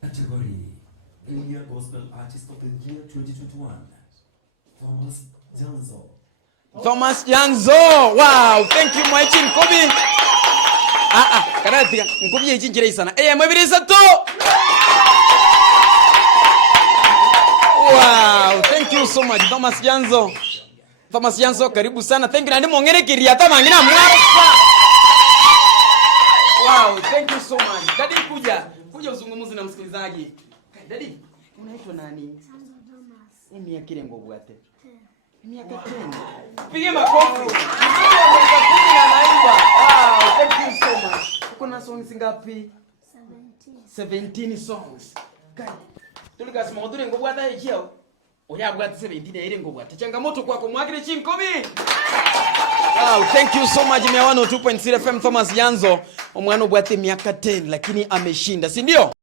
Category India Gospel Artist of the Year 2021, Thomas Janzo. Wow, thank you Mwachi Nkobi. Kanatika Nkobi yichinjire sana. Mwebirisa tu. Wow, thank you so much Thomas Janzo. Thomas Janzo, karibu sana. Thank you na ndimo ngere kiriata mangina mwasa. Wow, thank you so much. Daddy kuja uzungumuze na msikilizaji. Daddy, unaitwa nani? Janzo Thomas. Miaka kirengo bwate. Miaka 10. Pige makofi. Wow, thank you so much. Kuna songs ngapi? 17 songs. Kai. Tulika sima odure ngo bwata yekio. Oya bwata 17 ere ngo bwata. Changamoto kwako mwakire chinkomi. Wow, thank you so much. 102.0 FM Thomas Janzo. Omwana bwate miaka 10 lakini ameshinda, si ndio?